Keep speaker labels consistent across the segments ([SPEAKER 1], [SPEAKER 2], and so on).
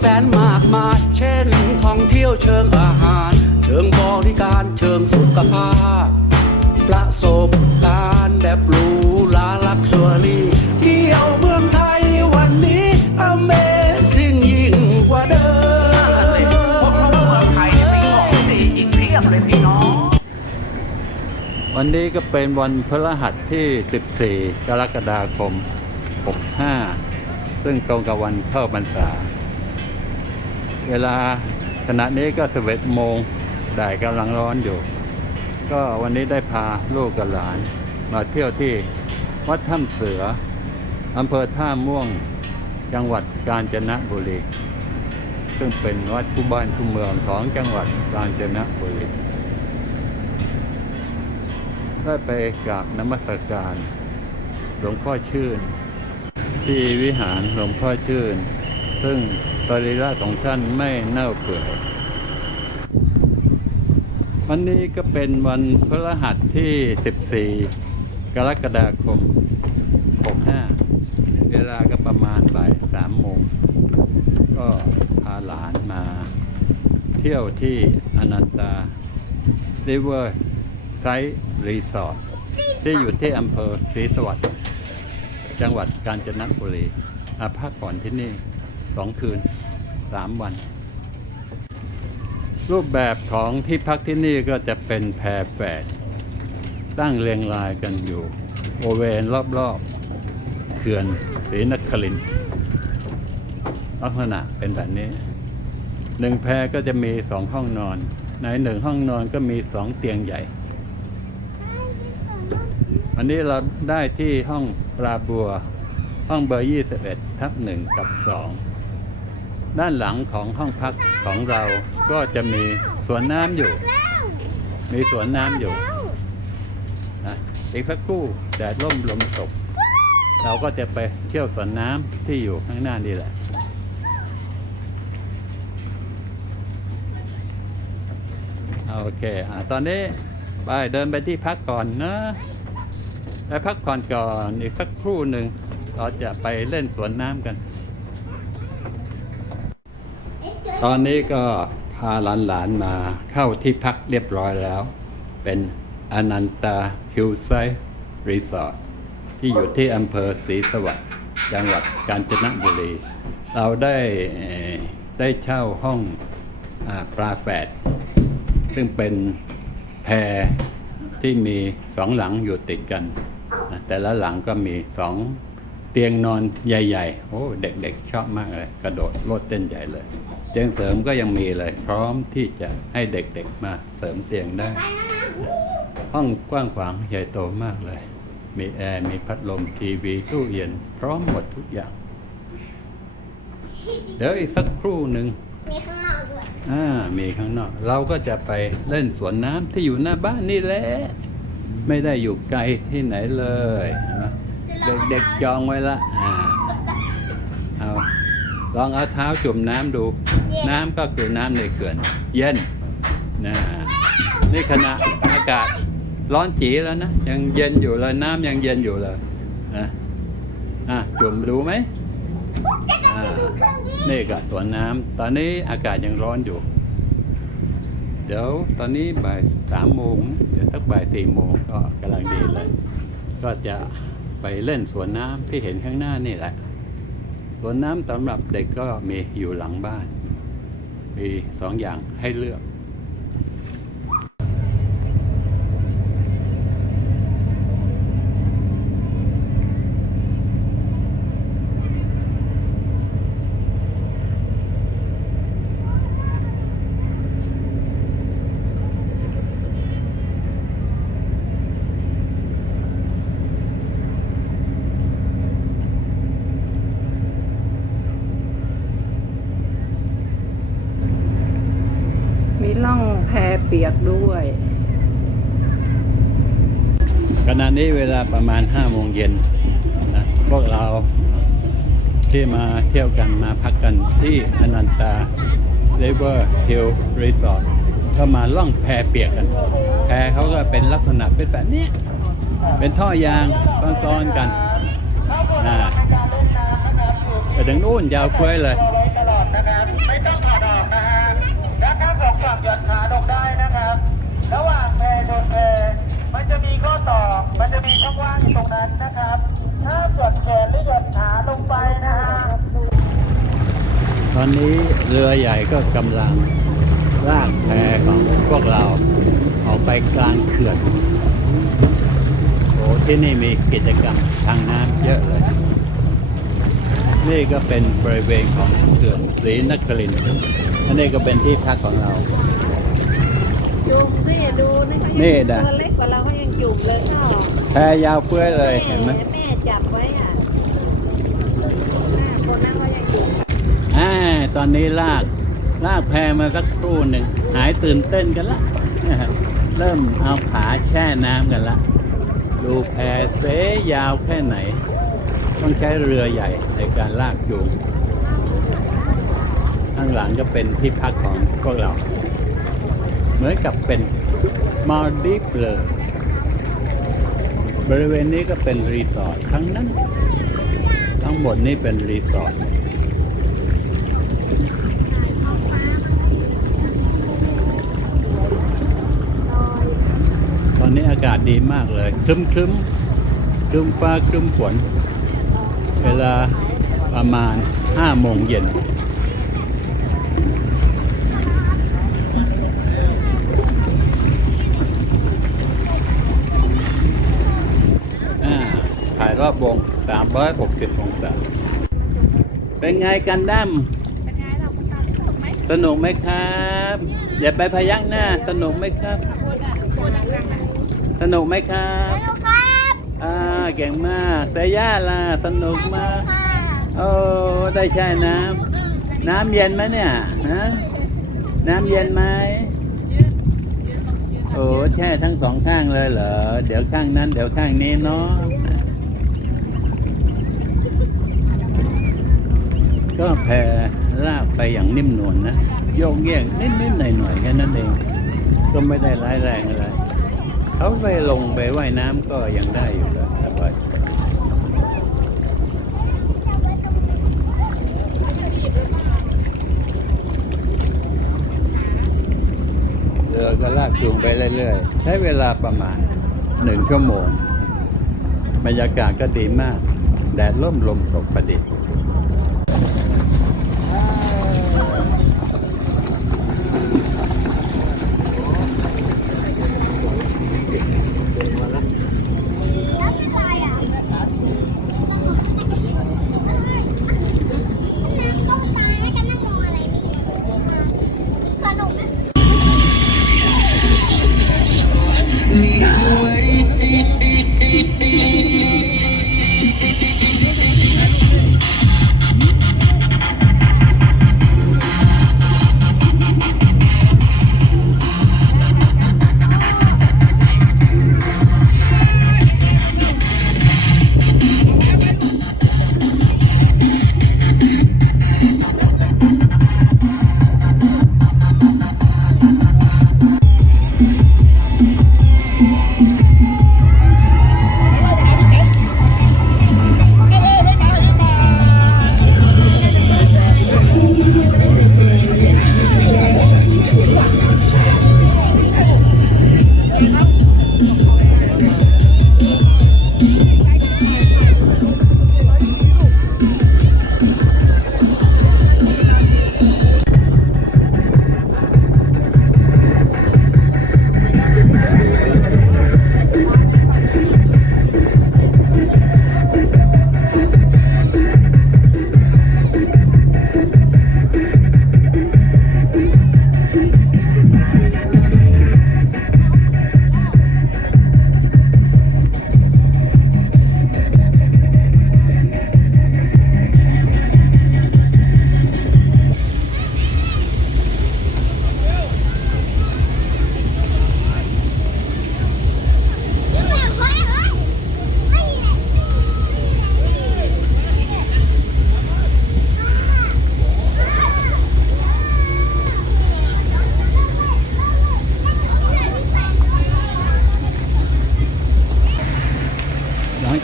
[SPEAKER 1] แสนมากมายเช่น ท่องเที่ยวเชิงอาหาร เชิงบริการเชิงสุขภาพ ประสบการณ์แบบหรูหราลักชัวรี่เที่ยวเมืองไทยวันนี้ Amazing ยิ่งกว่าเดิม
[SPEAKER 2] วันนี้
[SPEAKER 3] ก็เป็นวันพฤหัสที่ 14 กรกฎาคม 65 ซึ่งตรงกับวันเข้าพรรษา เวลาขณะนี้ก็11โมงแดดกำลังร้อนอยู่ ก็วันนี้ได้พาลูกกับหลาน มาเที่ยวที่วัดถ้ำเสืออำเภอท่าม่วงจังหวัดกาญจนบุรีซึ่งเป็นวัดคู่บ้านคู่เมืองของจังหวัดกาญจนบุรีได้ไปกราบนมัสการหลวงพ่อชื่น ที่วิหารหลวงพ่อชื่น ซึ่งสรีระของท่านไม่เน่าเปื่อยวันนี้ก็เป็นวันพฤหัสที่ 14 กรกฎาคม 65 เวลาก็ประมาณบ่าย3โมง ก็พาหลานมา เที่ยวที่อนันตาริเวอร์ไซต์รีสอร์ทที่อยู่ที่อำเภอศรีสวัสดิ์จังหวัดกาญจนบุรีอาพักผ่อนที่นี่ สองคืนสามวัน รูปแบบของที่พักที่นี่ก็จะเป็นแพรแฝดตั้งเรียงรายกันอยู่โอเวนรอบๆเขื่อนศรีนครินลักษณะเป็นแบบนี้หนึ่งแพรก็จะมีสองห้องนอน ในหนึ่งห้องนอนก็มีสองเตียงใหญ่อันนี้เราได้ที่ห้องปลาบัว ห้องเบอร์ 21 ทับหนึ่งกับสอง ด้านหลังของห้องพักของเราก็จะมีสวนน้ำอยู่ มีสวนน้ำอยู่นะอีกสักครู่แดดร่มลมตก เราก็จะไปเที่ยวสวนน้ำที่อยู่ข้างหน้านี่แหละ โอเคอตอนนี้ไปเดินไปที่พักก่อนนะไปพักผ่อนก่อนอีกสักครู่หนึ่งเราจะไปเล่นสวนน้ำกัน ตอนนี้ก็พาหลานๆมาเข้าที่พักเรียบร้อยแล้ว เป็นอนันตาฮิลไซด์รีสอร์ทที่อยู่ที่อำเภอศรีสวัสดิ์จังหวัดกาญจนบุรี เราได้ได้เช่าห้องอปลาแฝด ซึ่งเป็นแพรที่มีสองหลังอยู่ติดกัน แต่ละหลังก็มีสองเตียงนอนใหญ่ ๆ โอ้ เด็กๆ ชอบมากเลย กระโดดโลดเต้นใหญ่เลย ตียงเสริมก็ยังมีเลยพร้อมที่จะให้เด็กๆมาเสริมเตียงได้ ห้องกว้างขวางใหญ่โตมากเลย มีแอร์มีพัดลมทีวีตู้เย็นพร้อมหมดทุกอย่าง เดี๋ยวอีกสักครู่หนึ่ง
[SPEAKER 4] มีข้างนอกด้วย
[SPEAKER 3] อ่ามีข้างนอก เราก็จะไปเล่นสวนน้ำที่อยู่หน้าบ้านนี่แหละไม่ได้อยู่ไกลที่ไหนเลยเห็นไหมเด็กๆจองไว้ละอ่าเอาลองเอาเท้าจุ่มน้ำดู น้ำก็คือน้ำในเขื่อน เย็นนะนี่ขณะอากาศร้อนจีแล้วนะยังเย็นอยู่เลยน้ำยังเย็นอยู่เลยนะอะจุ่มดูไหมนี่ก็สวนน้ำตอนนี้อากาศยังร้อนอยู่ เดี๋ยวตอนนี้บ่ายสามโมงเดี๋ยวสักบ่ายสี่โมงก็กำลังดีเลย ก็จะไปเล่นสวนน้ำที่เห็นข้างหน้านี่แหละ สวนน้ำสำหรับเด็กก็มีอยู่หลังบ้าน มีสองอย่างให้เลือก
[SPEAKER 2] มีร่องแพเปียกด้วย
[SPEAKER 3] ขณะนี้เวลา ประมาณ5โมงเย็นนะพวกเราที่มาเที่ยวกันมาพักกันที่อนันตา River Hill Resort ก็มาล่องแพเปียกกัน แพเขาก็เป็นลักษณะเป็นแบบนี้ เป็นท่อยางซ้อนๆกันอ่าไปถึงนู่นยาวเฟ้ยเลย
[SPEAKER 2] ตลอดนะครับไม่
[SPEAKER 4] กลับหย่อนขาลงได้นะครับ ระหว่างแพชนแพ มันจะมีข้อต่อ มันจะมีช่องว่างอยู่ตรงนั้นนะครับ ถ้าหย่อนแขนหรือหย่อนขาลงไปนะฮะ
[SPEAKER 3] ตอนนี้เรือใหญ่ก็กำลังลากแพของพวกเราออกไปกลางเขื่อนโอ้ที่นี่มีกิจกรรมทางน้ำเยอะเลย นี่ก็เป็นบริเวณของเขื่อนศรีนครินทร์อันนี้ก็เป็นที่พักของเรา
[SPEAKER 2] จุ่มสิดูนี่เขา
[SPEAKER 3] นี่
[SPEAKER 2] ยัง
[SPEAKER 3] นะ
[SPEAKER 2] ตัวเล็ กกว่าเราเขายังจุ่มเลยข้าว
[SPEAKER 3] แพยาวเฟื้อยเลยเห็นไหม
[SPEAKER 2] แม่จับไว้อะหน้าคนนั้นเขายังจุ่ม
[SPEAKER 3] อ่าตอนนี้ลากลากแพมาสักครู่หนึ่งหายตื่นเต้นกันละเริ่มเอาขาแช่น้ำกันละดูแพเสยาวแค่ไหน ต้องใช้เรือใหญ่ในการลากจูงข้างหลังก็เป็นที่พักของพวกเรา เหมือนกับเป็น มาดีฟเลบริเวณนี้ก็เป็นรีสอร์ททั้งนั้น ทั้งหมดนี้เป็นรีสอร์ทตอนนี้อากาศดีมากเลยครึ้มครึ้มครึ้มฟ้าครึ้มฝน เวลาประมาณห้าโมงเย็น อ่าถ่ายรอบวง 360องศา เป็นไงกันดั้มสนุกไหมครับ อย่าไปพยักหน้า สนุกไหมครับสนุกไหมครับ
[SPEAKER 5] สนุกครับ
[SPEAKER 3] อ่าเก่งมากแต่ย่าล่ะสนุกมาก
[SPEAKER 5] ค่ะ
[SPEAKER 3] โอ้ได้แช่น้ำน้ำเย็นไหมเนี่ยฮะน้ำเย็นไหมโอ้แช่ทั้งสองข้างเลยเหรอ เดี๋ยวข้างนั้น เดี๋ยวข้างนี้เนาะ ก็แพลากไปอย่างนิ่มนวลนะโยกเยกนิดๆหน่อยๆแค่นั้นเอง ก็ไม่ได้ร้ายแรงอะไร เขาไปลงไปว่ายน้ำก็ยังได้อยู่แล้วสบายเรือก็ลากจูงไปเรื่อยๆ ใช้เวลาประมาณหนึ่งชั่วโมง บรรยากาศก็ดีมาก แดดร่มลมตกประดิษฐ์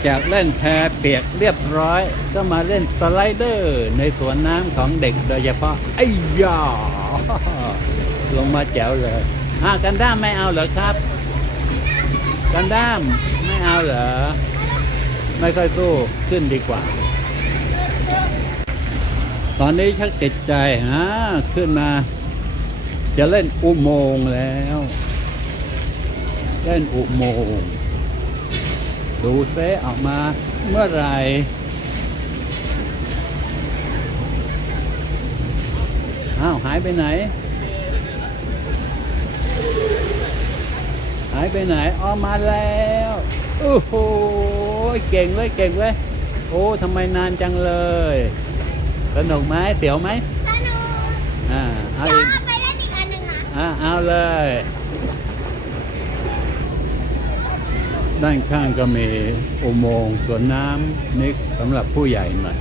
[SPEAKER 5] จา
[SPEAKER 3] กเล่นแพเปียกเรียบร้อย ก็มาเล่นสไลเดอร์ ในสวนน้ำของเด็กโดยเฉพาะไอ้ยาลงมาแจ๋วเลยอ่ากันด้ามไม่เอาเหรอครับ กันด้ามไม่เอาเหรอ ไม่ค่อยสู้ขึ้นดีกว่า ตอนนี้ชักติดใจฮะขึ้นมา จะเล่นอุโมงค์แล้ว เล่นอุโมงค์ ดูเซออกมาเมื่อไหรอ้าวหายไปไหน หายไปไหนออกมาแล้วโอ้โหเก่งเลยเก่งเลยโอ้ทำไมนานจังเลยสนุกไหมเสียวไหม
[SPEAKER 5] สนุก
[SPEAKER 3] อ่าเอา
[SPEAKER 5] เดี๋ยว
[SPEAKER 3] อีก
[SPEAKER 5] เอาไปเล่นอีกอันหนึ่งนะ
[SPEAKER 3] อ่าเอาเลย ด้านข้างก็มีอุโมงค์สวนน้ำนี่สำหรับผู้ใหญ่หน่อย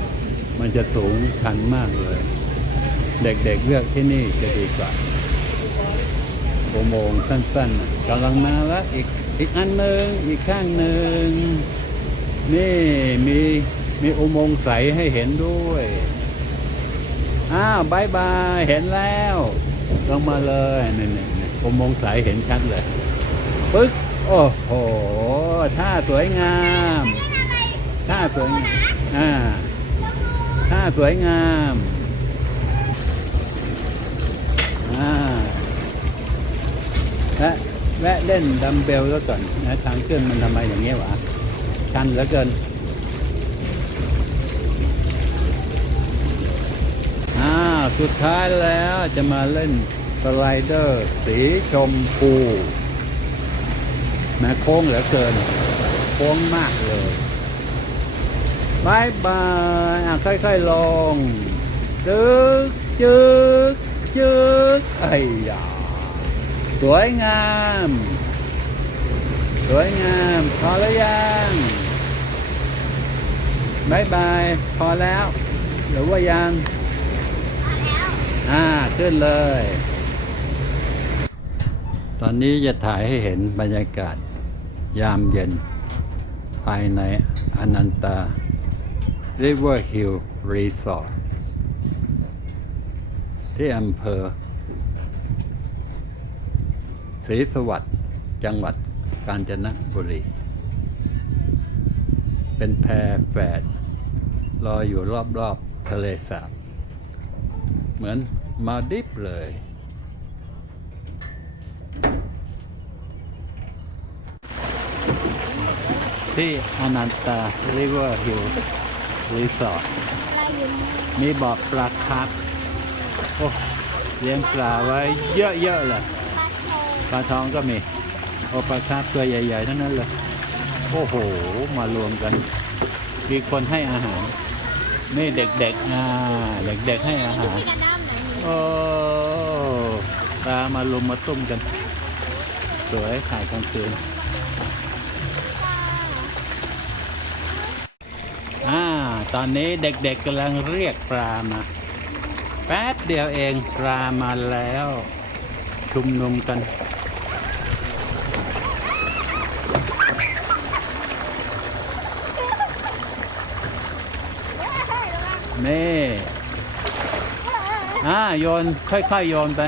[SPEAKER 3] มันจะสูงชันมากเลย เด็กๆเลือกที่นี่จะดีกว่าอุโมงค์สั้นๆกำลังมาแล้วอีกอีกอันหนึ่งอีกข้างหนึ่งนี่มีมีอุโมงค์ใสให้เห็นด้วยอ้าวบายบายเห็นแล้วลงมาเลยนี่นี่นี่อุโมงค์ใสเห็นชัดเลยปึ๊กโอ้โห ท่าสวยงามท่าสวยงามอ่าท่าสวยงามอ่าและแวะเล่นดัมเบลแล้วก่อนนะทางขึ้นมันทำไมอย่างเงี้วะชันเหลือเกินอ่าสุดท้ายแล้วจะมาเล่นสไลเดอร์สีชมพู แหม้โค้งเหลือเกิน โค้งมากเลยบายบายอะค่อยๆลงจึกจึกจึกไอ้ยาสวยงาม สวยงามพอแล้วยังบายบายพอแล้วหรือว่ายังอ่าขึ้นเลย ตอนนี้จะถ่ายให้เห็นบรรยากาศ ยามเย็น ภายในอนันตา River Hill Resort ที่อำเภอศรีสวัสดิ์จังหวัดกาญจนบุรี เป็นแพแฝดลอยอยู่รอบๆทะเลสาบ เหมือนมาดิฟเลย ที่อนันตาริเวอร์ฮิลรีสอร์ทมีบ่อปลาครับโอ้เลี้ยงปลาไว้เยอะๆเลย
[SPEAKER 5] ปลาทอง
[SPEAKER 3] ปลาทองก็มีโอปลาครับตัวใหญ่ๆทั้งนั้นเลยโอ้โห มารวมกัน มีคนให้อาหาร นี่เด็กๆอ่าเด็กๆให้อาหารโอ้ปลามาลุมมาตุ้มกัน สวยถ่ายกลางคืน ตอนนี้เด็กๆกำลังเรียกปลามา แป๊บเดียวเองปลามาแล้ว ชุมนุมกัน นี่อ่าโยน ค่อยๆโยนไป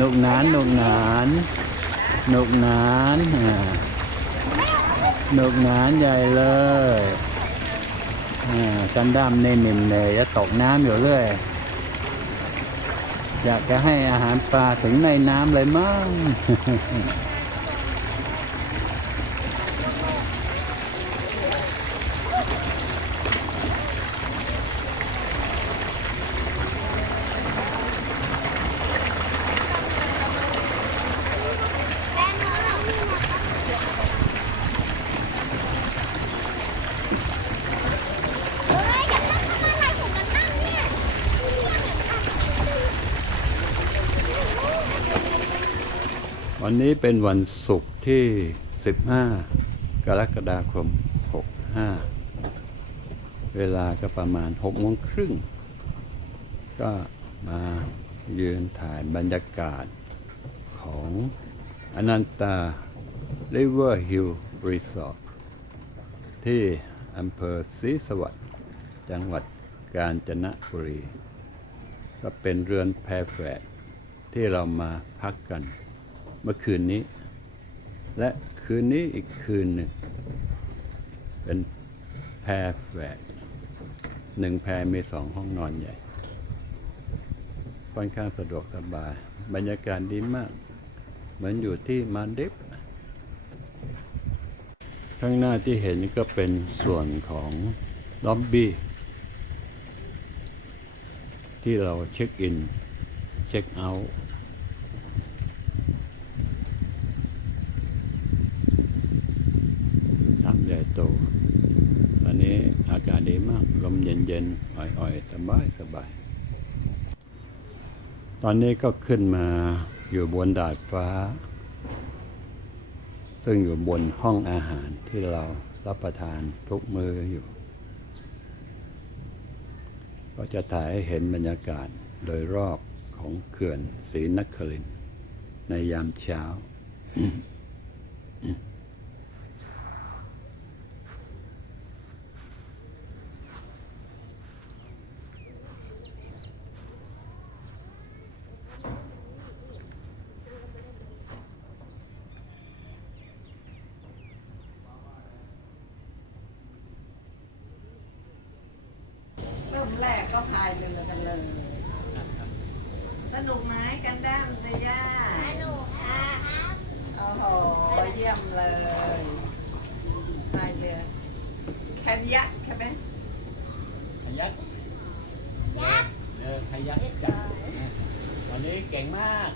[SPEAKER 5] นกนา
[SPEAKER 3] นนกนานนกนานนกนานใหญ่เลยอ่ากันด้ามนิ่มเลยจะตกน้ำอยู่เรื่อยอยากจะให้อาหารปลาถึงในน้ำเลยมั้ง
[SPEAKER 5] เฮ้ยกันนั่งทำอะไรของกันนั่งเนี่ย
[SPEAKER 3] วันนี้เป็นวันศุกร์ที่ 15 กรกฎาคม 65 เวลาก็ประมาณหกโมงครึ่ง ก็มายืนถ่ายบรรยากาศของอนันตา River Hill Resort ที่อำเภอศรีสวัสดิ์จังหวัดกาญจนบุรี ก็เป็นเรือนแพแฝดที่เรามาพักกัน เมื่อคืนนี้ และคืนนี้อีกคืนหนึ่งเป็นแพรแฝดหนึ่งแพรมีสองห้องนอนใหญ่ค่อนข้างสะดวกสบาย บรรยากาศดีมาก เหมือนอยู่ที่มาดิฟส์ข้างหน้าที่เห็นก็เป็นส่วนของล็อบบี้ ที่เราเช็คอิน เช็คเอาท์ำใหญ่โต ตอนนี้อากาศดีมาก ลมเย็นๆ อ่อยๆ ส บายสบาย ตอนนี้ก็ขึ้นมาอยู่บนดาดฟ้า ซึ่งอยู่บนห้องอาหารที่เรารับประทานทุกมืออยู่ ก็จะถ่ายให้เห็นบรรยากาศโดยรอบของเขื่อนศรีนครินในยามเช้า
[SPEAKER 2] ริ่มแรกก็พายเรือกันเลย สนุกไหมกันด้ามเซย่า
[SPEAKER 5] สนุกค่ะ
[SPEAKER 2] โอ้โห เยี่ยมเลยพายเรือแคนยักใช่ไหม
[SPEAKER 3] พยัก
[SPEAKER 5] ยักษ์
[SPEAKER 3] เออพยักจับตอนนี้เก่ง มาก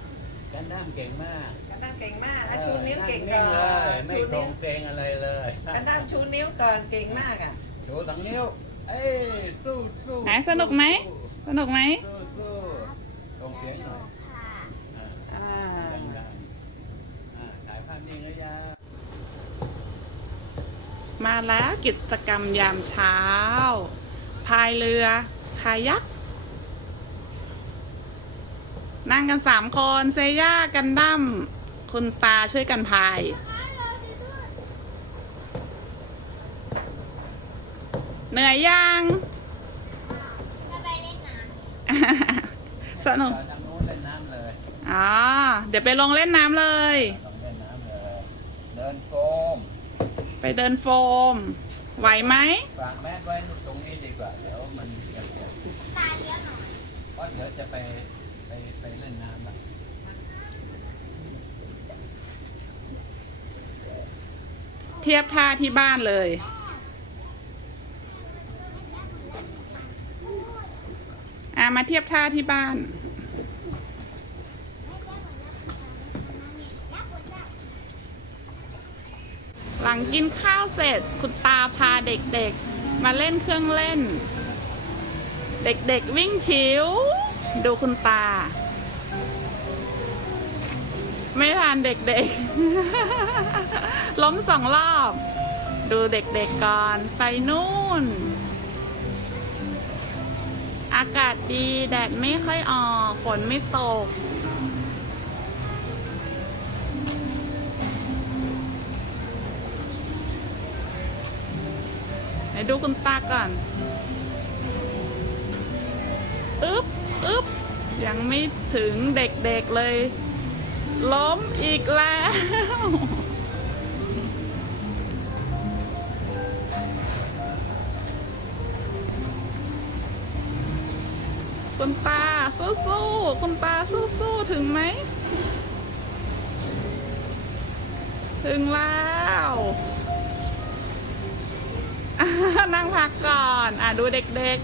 [SPEAKER 3] กันด้ามเก่งมาก
[SPEAKER 2] กันด้ามเก่งมากอะชูนิ้วเก่ง
[SPEAKER 3] นั่
[SPEAKER 2] ก่อ
[SPEAKER 3] เลย
[SPEAKER 2] น
[SPEAKER 3] ไม่
[SPEAKER 2] ชู
[SPEAKER 3] ตร
[SPEAKER 2] นิ้ว
[SPEAKER 3] งเกรงอะไรเลย
[SPEAKER 2] กันด้ามชูนิ้วก่อนเก่งมากอะ
[SPEAKER 3] ชูสองนิ้ว เอ้ยสู้สู้
[SPEAKER 6] ไหนสนุกไหม สนุกไหม
[SPEAKER 3] สู้สู้ตรงเสียงหน่อย
[SPEAKER 5] ค่ะ
[SPEAKER 3] อ่า
[SPEAKER 2] อ่า
[SPEAKER 3] ดังๆอ่าถ่ายภาพนิ่งหรือยัง
[SPEAKER 6] มาแล้วกิจกรรมยามเช้า พายเรือ คายัก นั่งกันสามคนเซย่ากันดั้มคุณตาช่วยกันพาย เหนื่อยยัง
[SPEAKER 5] จะไปเล่นน้ำอีก
[SPEAKER 6] สนุก
[SPEAKER 3] ทางโน้นเล่นน้ำเลย
[SPEAKER 6] อ๋อเดี๋ยวไปลงเล่นน้ำเลย
[SPEAKER 3] ลองเล่นน้ำเลย เดินโฟม
[SPEAKER 6] ไปเดินโฟม ไหวไหม
[SPEAKER 3] ฝากแมสไว้ตรงนี้ดีกว่า เดี๋ยวมันจะเกิด
[SPEAKER 5] ตาเลี้ยวหน่อย
[SPEAKER 3] เพราะเดี๋ยวจะไป ไปไปเล่นน้ำละ
[SPEAKER 6] เทียบท่าที่บ้านเลย อะมาเทียบท่าที่บ้าน หลังกินข้าวเสร็จ คุณตาพาเด็กๆ มาเล่นเครื่องเล่น เด็กๆวิ่งชิว ดูคุณตา ไม่ทานเด็กๆ ล้มสองรอบ ดูเด็กๆก่อน ไปนู่น อากาศดี แดดไม่ค่อยออกฝนไม่ตกไหนดูคุณตาก่อน อึ๊บ อึ๊บยังไม่ถึงเด็กๆเลย ล้มอีกแล้ว คุณตาสู้ๆคุณตาสู้ๆถึงไหม ถึงแล้วนั่งพักก่อน อะดูเด็ก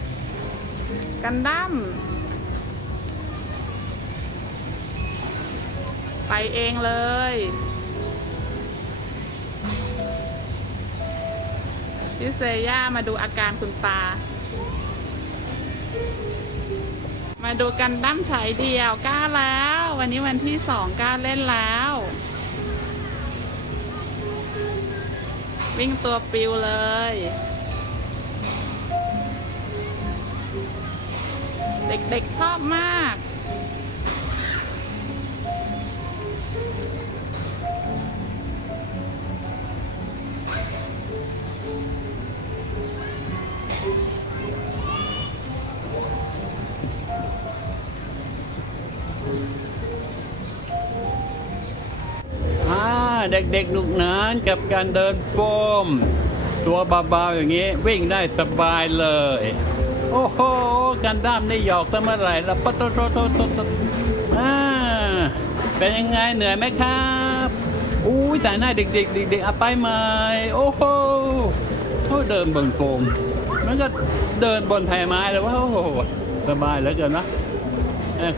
[SPEAKER 6] ๆ กันดั้ม เองเลย พิเซย่ามาดูอาการคุณตา มาดูกันดั้มฉายเดียวก้าแล้ว วันนี้วันที่สองก้าเล่นแล้ว วิ่งตัวปิวเลยเด็กๆชอบมาก
[SPEAKER 3] เด็กๆหนุกหนานกับการเดินโฟม ตัวเบาๆอย่างนี้ วิ่งได้สบายเลย โอ้โหกันด้ามนี่หยอกตั้งเมื่อไหร่ล้วปะโตโตโตโตโตอ่าเป็นยังไงเหนื่อยไหมครับอุ้ยแต่หน้าเด็กๆเด็กๆเอาไปไหมโอ้โหเขาเดินบนโฟมมันก็เดินบนแพไม้เลยว่าโอ้โหสบายเหลือเกินนะ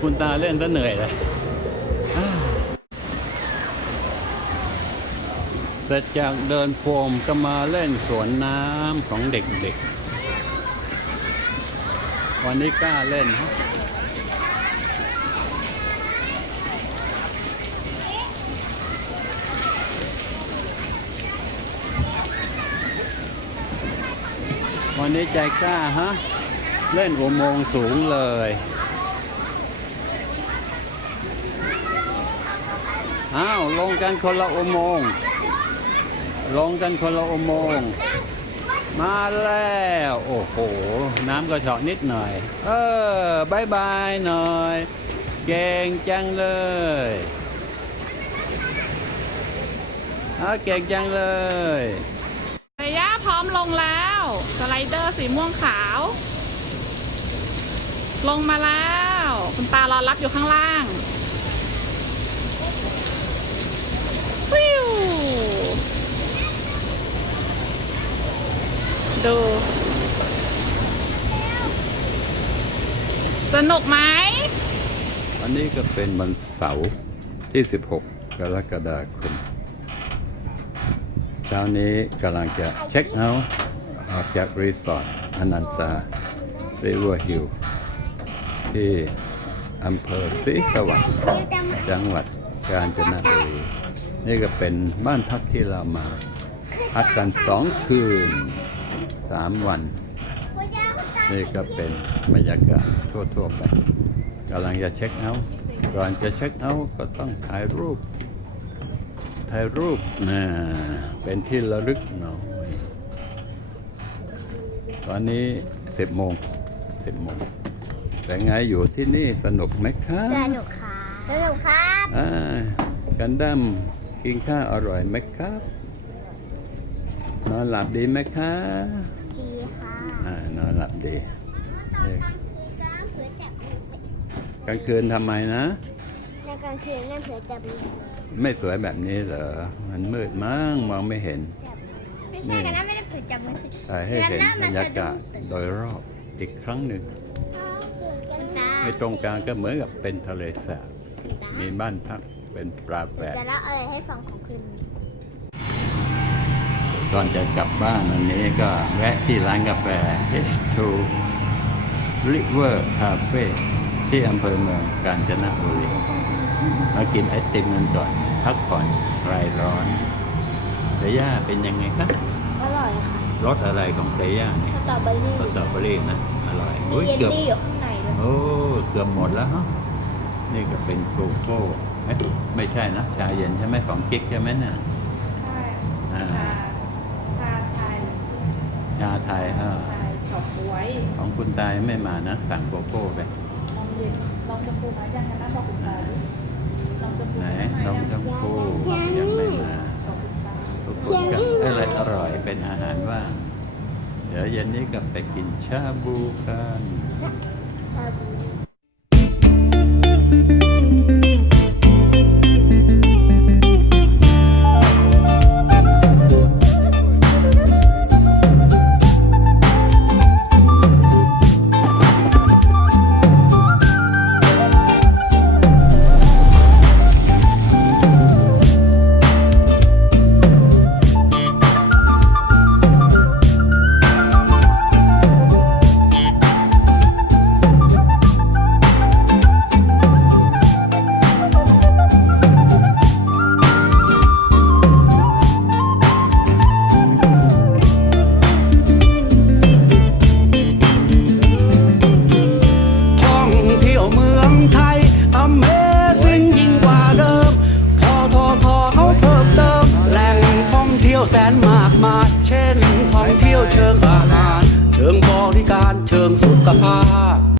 [SPEAKER 3] คุณตาเล่นซะเหนื่อยเลย เสร็จจากเดินโฟมก็มาเล่นสวนน้ำของเด็กๆ วันนี้กล้าเล่นฮะวันนี้ใจกล้าฮะ เล่นอุโมงสูงเลยอ้าว ลงกันคนละอุโมงค์ ลงกันคนละอุโมงค์มาแล้ว โอ้โห น้ำก็เฉาะนิดหน่อย เออบายบายหน่อย เก่งจังเลยอาเก่งจังเลย
[SPEAKER 6] เรย่าพร้อมลงแล้ว สไลเดอร์สีม่วงขาว ลงมาแล้ว คุณตารอรับอยู่ข้างล่างฟิว ดู สนุกไหม
[SPEAKER 3] วันนี้ก็เป็นวันเสาร์ที่ 16 กรกฎาคม เช้านี้กำลังจะเช็คเอาท์ออกจากรีสอร์ทอนันตาซิเวฮิลที่อำเภอศรีสวัสดิ์จังหวัดกาญจนบุรี นี่ก็เป็นบ้านพักที่เรามาพักกันสองคืน สามวัน นี่ก็เป็นบรรยากาศทั่วๆไปกำลังจะเช็คเอาท์ก่อนจะเช็คเอาท์ก็ต้องถ่ายรูป ถ่ายรูปนะเป็นที่ระลึกหน่อยตอนนี้สิบโมงสิบโมงแต่ไงอยู่ที่นี่สนุกไหมครับ
[SPEAKER 5] สนุกค่ะสนุกครับ
[SPEAKER 3] อ่ากันดั้มกินข้าวอร่อยไหมครับนอนหลับดีไหมคะ
[SPEAKER 5] ดีค่ะ
[SPEAKER 3] อ่า นอนหลับดีเอ้ย
[SPEAKER 5] กลางคืนจับมือก
[SPEAKER 3] ลางคืนทำไมนะ
[SPEAKER 5] ในกลางคืนนั่นเผือจับมือ
[SPEAKER 3] ไม่สวยแบบนี้เหรอ มันมืดมั้งมองไม่เห็น
[SPEAKER 5] จับไม่ใช่กันนะไม่ได้เผือจับมือสิ
[SPEAKER 3] ถ่ายให้เห็นบรรยากาศโดยรอบอีกครั้งหนึ่ง
[SPEAKER 5] คุณตา
[SPEAKER 3] ในตรงกลางก็เหมือนกับเป็นทะเลสาบมีบ้านพักเป็นปลาแฝด
[SPEAKER 5] จะเล่าอะไรให้ฟังของคืนนี้
[SPEAKER 3] ก่อนจะกลับบ้านวันนี้ก็แวะที่ร้านกาแฟ H2 River Cafe ที่อำเภอเมืองกาญจนบุรีมากินไอติมกันก่อนพักผ่อนคลายร้อนเตย่าเป็นยังไงครับ
[SPEAKER 5] อร่อยค่ะ
[SPEAKER 3] รสอะไรของเตย่าเนี่ย
[SPEAKER 5] สตรอเบอรี่
[SPEAKER 3] สตรอเบอรี่นะอร่อย
[SPEAKER 5] มี
[SPEAKER 3] โอ้ย
[SPEAKER 5] เยล
[SPEAKER 3] เกือบ
[SPEAKER 5] ลี่อยู่ข้างในด้วย
[SPEAKER 3] โอ้เกือบหมดแล้วฮะนี่ก็เป็นโกโก้เอ๊ะไม่ใช่นะชาเย็นใช่ไหมของกิ๊กใช่ไหมเนี่ย
[SPEAKER 2] ใช่
[SPEAKER 3] อ่า
[SPEAKER 2] ชาไทย
[SPEAKER 3] ชาไทยเออ
[SPEAKER 2] ไทยเฉาก๊วย
[SPEAKER 3] ของคุณตายไม่มานะสั่งโกโก้ไป
[SPEAKER 2] ลองเย็นลองชมพูมายังกันนะบอกคุณตาดิลองชมพู
[SPEAKER 3] ไหน
[SPEAKER 2] มา
[SPEAKER 3] น้องชมพู่ยังไม่มา
[SPEAKER 2] บอกคุณตา
[SPEAKER 3] ทุกคนก็อะไรอร่อยเป็นอาหารว่างเดี๋ยวเย็นนี้ก็ไปกินชาบูกัน
[SPEAKER 5] ชาบู